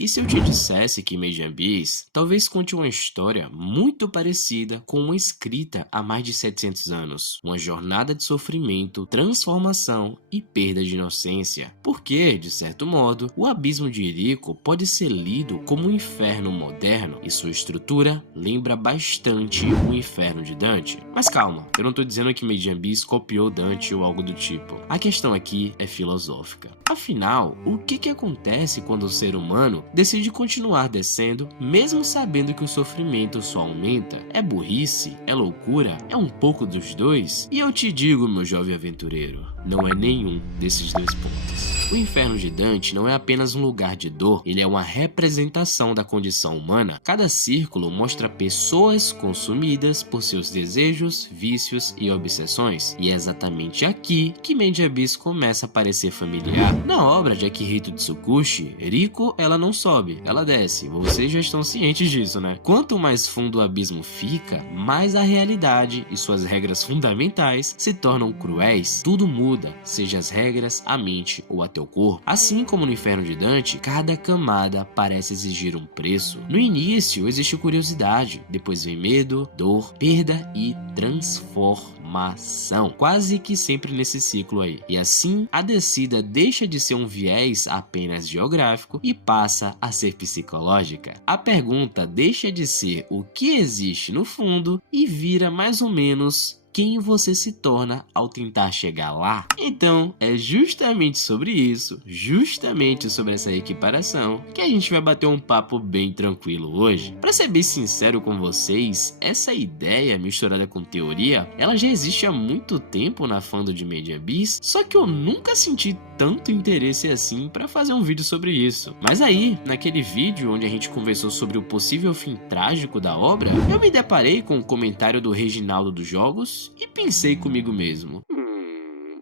E se eu te dissesse que Made in Abyss talvez conte uma história muito parecida com uma escrita há mais de 700 anos, uma jornada de sofrimento, transformação e perda de inocência? Porque, de certo modo, o Abismo de Hérico pode ser lido como um inferno moderno e sua estrutura lembra bastante o inferno de Dante. Mas calma, eu não tô dizendo que Made in Abyss copiou Dante ou algo do tipo. A questão aqui é filosófica. Afinal, o que acontece quando o ser humano decide continuar descendo, mesmo sabendo que o sofrimento só aumenta? É burrice? É loucura? É um pouco dos dois? E eu te digo, meu jovem aventureiro, não é nenhum desses dois pontos. O inferno de Dante não é apenas um lugar de dor, ele é uma representação da condição humana. Cada círculo mostra pessoas consumidas por seus desejos, vícios e obsessões. E é exatamente aqui que Made in Abyss começa a parecer familiar. Na obra de Akihito Tsukushi, Riko ela não sobe, ela desce. Vocês já estão cientes disso, né? Quanto mais fundo o abismo fica, mais a realidade e suas regras fundamentais se tornam cruéis. Tudo muda, seja as regras, a mente ou até o corpo. Assim como no inferno de Dante, cada camada parece exigir um preço. No início existe curiosidade, depois vem medo, dor, perda e transformação, quase que sempre nesse ciclo aí. E assim, a descida deixa de ser um viés apenas geográfico e passa a ser psicológica. A pergunta deixa de ser o que existe no fundo e vira mais ou menos quem você se torna ao tentar chegar lá. Então, é justamente sobre isso, justamente sobre essa equiparação, que a gente vai bater um papo bem tranquilo hoje. Pra ser bem sincero com vocês, essa ideia misturada com teoria, ela já existe há muito tempo na fandom de Made in Abyss, só que eu nunca senti tanto interesse assim pra fazer um vídeo sobre isso. Mas aí, naquele vídeo onde a gente conversou sobre o possível fim trágico da obra, eu me deparei com o comentário do Reginaldo dos Jogos e pensei comigo mesmo,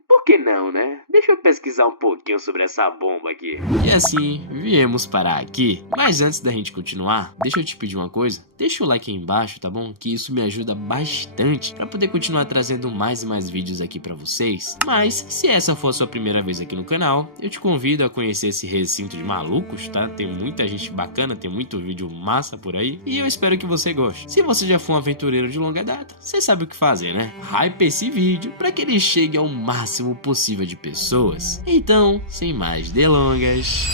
por que não, né? Deixa eu pesquisar um pouquinho sobre essa bomba aqui. E assim, viemos parar aqui. Mas antes da gente continuar, deixa eu te pedir uma coisa. Deixa o like aí embaixo, tá bom? Que isso me ajuda bastante pra poder continuar trazendo mais e mais vídeos aqui pra vocês. Mas, se essa for a sua primeira vez aqui no canal, eu te convido a conhecer esse recinto de malucos, tá? Tem muita gente bacana, tem muito vídeo massa por aí. E eu espero que você goste. Se você já for um aventureiro de longa data, você sabe o que fazer, né? Hype esse vídeo pra que ele chegue ao máximo possível de pessoas. Então, sem mais delongas,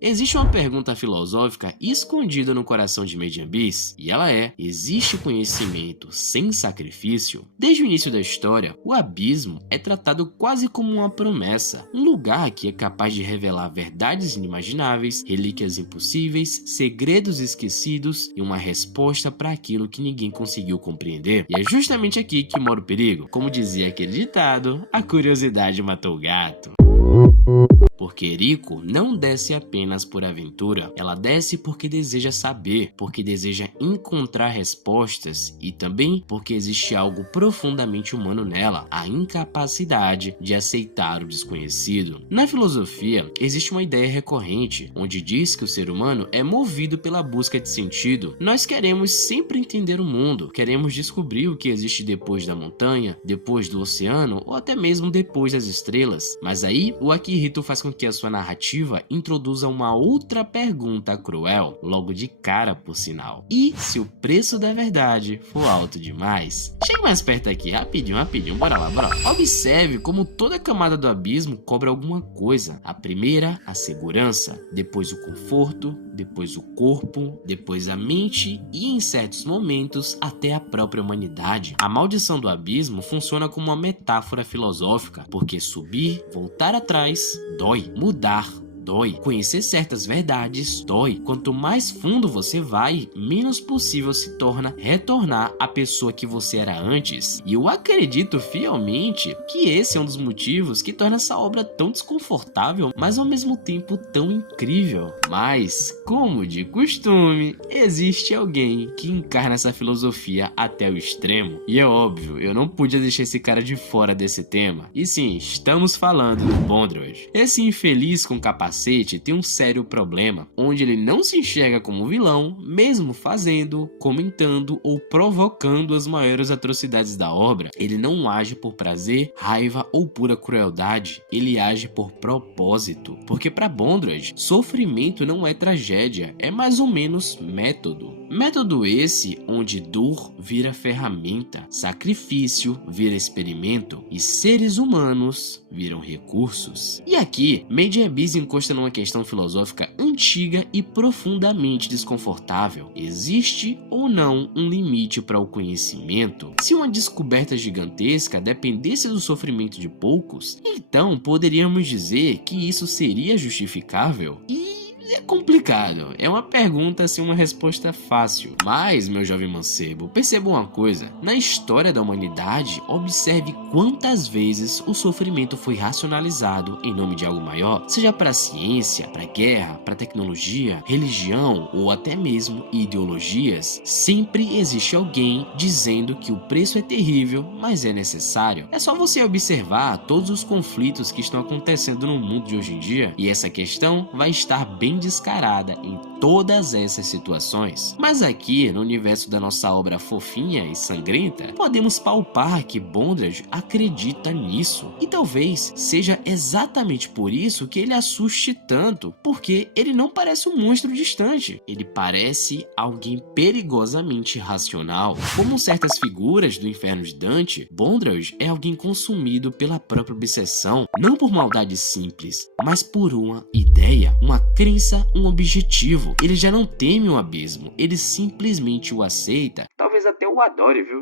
existe uma pergunta filosófica escondida no coração de Made in Abyss, e ela é: existe conhecimento sem sacrifício? Desde o início da história, o abismo é tratado quase como uma promessa, um lugar que é capaz de revelar verdades inimagináveis, relíquias impossíveis, segredos esquecidos e uma resposta para aquilo que ninguém conseguiu compreender. E é justamente aqui que mora o perigo. Como dizia aquele ditado, a curiosidade matou o gato. Porque Riko não desce apenas por aventura, ela desce porque deseja saber, porque deseja encontrar respostas e também porque existe algo profundamente humano nela, a incapacidade de aceitar o desconhecido. Na filosofia, existe uma ideia recorrente, onde diz que o ser humano é movido pela busca de sentido. Nós queremos sempre entender o mundo, queremos descobrir o que existe depois da montanha, depois do oceano ou até mesmo depois das estrelas. Mas aí, o Akihito faz com que a sua narrativa introduza uma outra pergunta cruel, logo de cara por sinal. E se o preço da verdade for alto demais? Chegue mais perto aqui, rapidinho, bora lá. Observe como toda camada do abismo cobra alguma coisa. A primeira, a segurança, depois o conforto, depois o corpo, depois a mente e em certos momentos até a própria humanidade. A maldição do abismo funciona como uma metáfora filosófica, porque subir, voltar atrás, dói. Mudar dói. Conhecer certas verdades dói. Quanto mais fundo você vai, menos possível se torna retornar à pessoa que você era antes. E eu acredito fielmente que esse é um dos motivos que torna essa obra tão desconfortável, mas ao mesmo tempo tão incrível. Mas, como de costume, existe alguém que encarna essa filosofia até o extremo. E é óbvio, eu não podia deixar esse cara de fora desse tema. E sim, estamos falando do Bondrewd. Esse infeliz com capacete capacete tem um sério problema, onde ele não se enxerga como vilão, mesmo fazendo, comentando ou provocando as maiores atrocidades da obra. Ele não age por prazer, raiva ou pura crueldade, ele age por propósito, porque para Bondrewd, sofrimento não é tragédia, é mais ou menos método. Método esse onde dor vira ferramenta, sacrifício vira experimento e seres humanos viram recursos. E aqui, Made in Abyss encosta numa questão filosófica antiga e profundamente desconfortável. Existe ou não um limite para o conhecimento? Se uma descoberta gigantesca dependesse do sofrimento de poucos, então poderíamos dizer que isso seria justificável? É complicado, é uma pergunta sem uma resposta fácil. Mas, meu jovem mancebo, perceba uma coisa: na história da humanidade, observe quantas vezes o sofrimento foi racionalizado em nome de algo maior, seja para a ciência, para a guerra, para a tecnologia, religião ou até mesmo ideologias. Sempre existe alguém dizendo que o preço é terrível, mas é necessário. É só você observar todos os conflitos que estão acontecendo no mundo de hoje em dia, e essa questão vai estar bem descarada em todas essas situações. Mas aqui, no universo da nossa obra fofinha e sangrenta, podemos palpar que Bondrewd acredita nisso. E talvez seja exatamente por isso que ele assuste tanto, porque ele não parece um monstro distante. Ele parece alguém perigosamente racional. Como certas figuras do Inferno de Dante, Bondrewd é alguém consumido pela própria obsessão, não por maldade simples, mas por uma ideia, uma crença, um objetivo. Ele já não teme o abismo, ele simplesmente o aceita. Talvez até o adore, viu?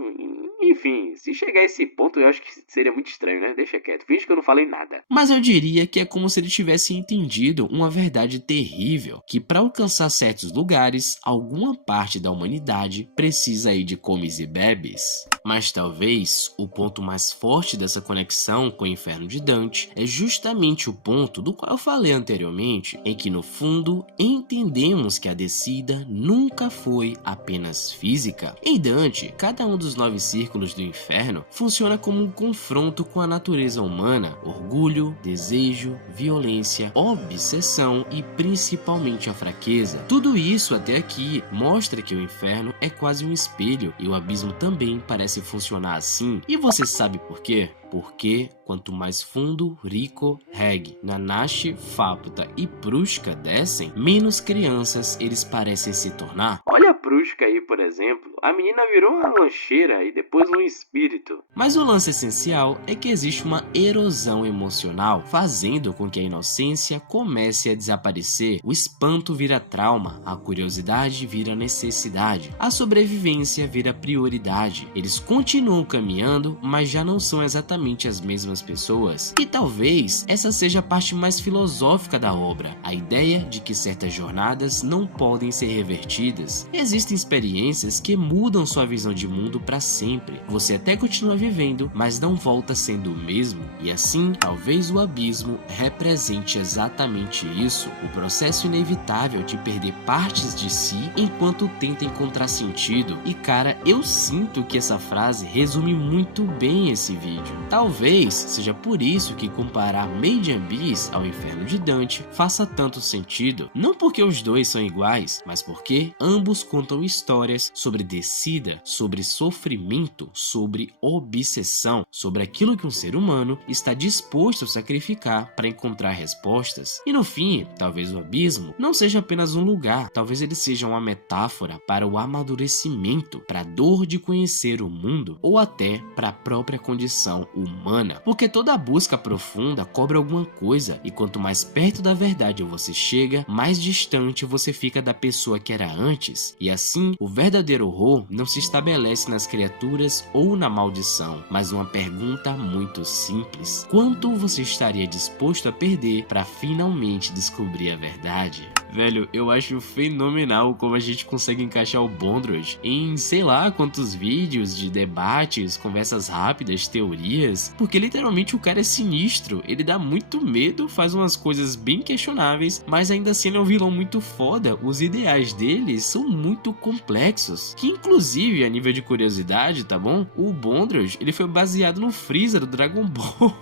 Enfim, se chegar a esse ponto eu acho que seria muito estranho, né? Deixa quieto, finge que eu não falei nada. Mas eu diria que é como se ele tivesse entendido uma verdade terrível, que para alcançar certos lugares, alguma parte da humanidade precisa ir de comes e bebes. Mas talvez o ponto mais forte dessa conexão com o Inferno de Dante é justamente o ponto do qual eu falei anteriormente, em que no fundo entendemos que a descida nunca foi apenas física. Em Dante, cada um dos 9 círculos do inferno funciona como um confronto com a natureza humana: orgulho, desejo, violência, obsessão e principalmente a fraqueza. Tudo isso até aqui mostra que o inferno é quase um espelho, e o abismo também parece funcionar assim. E você sabe por quê? Porque quanto mais fundo Rico, Reg, Nanashi, Faputa e Prushka descem, menos crianças eles parecem se tornar. Olha a Prushka aí, por exemplo. A menina virou uma lancheira e depois um espírito. Mas o lance essencial é que existe uma erosão emocional, fazendo com que a inocência comece a desaparecer. O espanto vira trauma, a curiosidade vira necessidade, a sobrevivência vira prioridade. Eles continuam caminhando, mas já não são exatamente as mesmas pessoas. E talvez essa seja a parte mais filosófica da obra, a ideia de que certas jornadas não podem ser revertidas. Existem experiências que mudam sua visão de mundo para sempre. Você até continua vivendo, mas não volta sendo o mesmo. E assim, talvez o abismo represente exatamente isso, o processo inevitável de perder partes de si enquanto tenta encontrar sentido. E cara, eu sinto que essa frase resume muito bem esse vídeo. Talvez seja por isso que comparar Made in Abyss ao Inferno de Dante faça tanto sentido, não porque os dois são iguais, mas porque ambos contam histórias sobre descida, sobre sofrimento, sobre obsessão, sobre aquilo que um ser humano está disposto a sacrificar para encontrar respostas. E no fim, talvez o abismo não seja apenas um lugar, talvez ele seja uma metáfora para o amadurecimento, para a dor de conhecer o mundo, ou até para a própria condição humana, porque toda busca profunda cobra alguma coisa, e quanto mais perto da verdade você chega, mais distante você fica da pessoa que era antes. E assim, o verdadeiro horror não se estabelece nas criaturas ou na maldição, mas uma pergunta muito simples: quanto você estaria disposto a perder para finalmente descobrir a verdade? Velho, eu acho fenomenal como a gente consegue encaixar o Bondrewd em sei lá quantos vídeos de debates, conversas rápidas, teorias, porque literalmente o cara é sinistro, ele dá muito medo, faz umas coisas bem questionáveis, mas ainda assim ele é um vilão muito foda. Os ideais dele são muito complexos, que inclusive, a nível de curiosidade, tá bom? O Bondrewd, ele foi baseado no Freeza do Dragon Ball.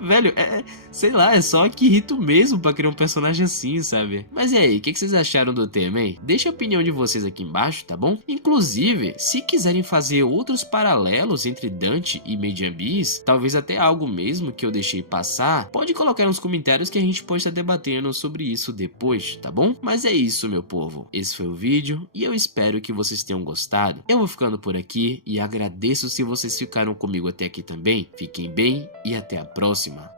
Velho, sei lá, é só Akihito mesmo pra criar um personagem assim, sabe? Mas e aí, o que vocês acharam do tema, hein? Deixa a opinião de vocês aqui embaixo, tá bom? Inclusive, se quiserem fazer outros paralelos entre Dante e Made in Abyss, talvez até algo mesmo que eu deixei passar, pode colocar nos comentários que a gente pode estar debatendo sobre isso depois, tá bom? Mas é isso, meu povo. Esse foi o vídeo e eu espero que vocês tenham gostado. Eu vou ficando por aqui e agradeço se vocês ficaram comigo até aqui também. Fiquem bem e até a próxima.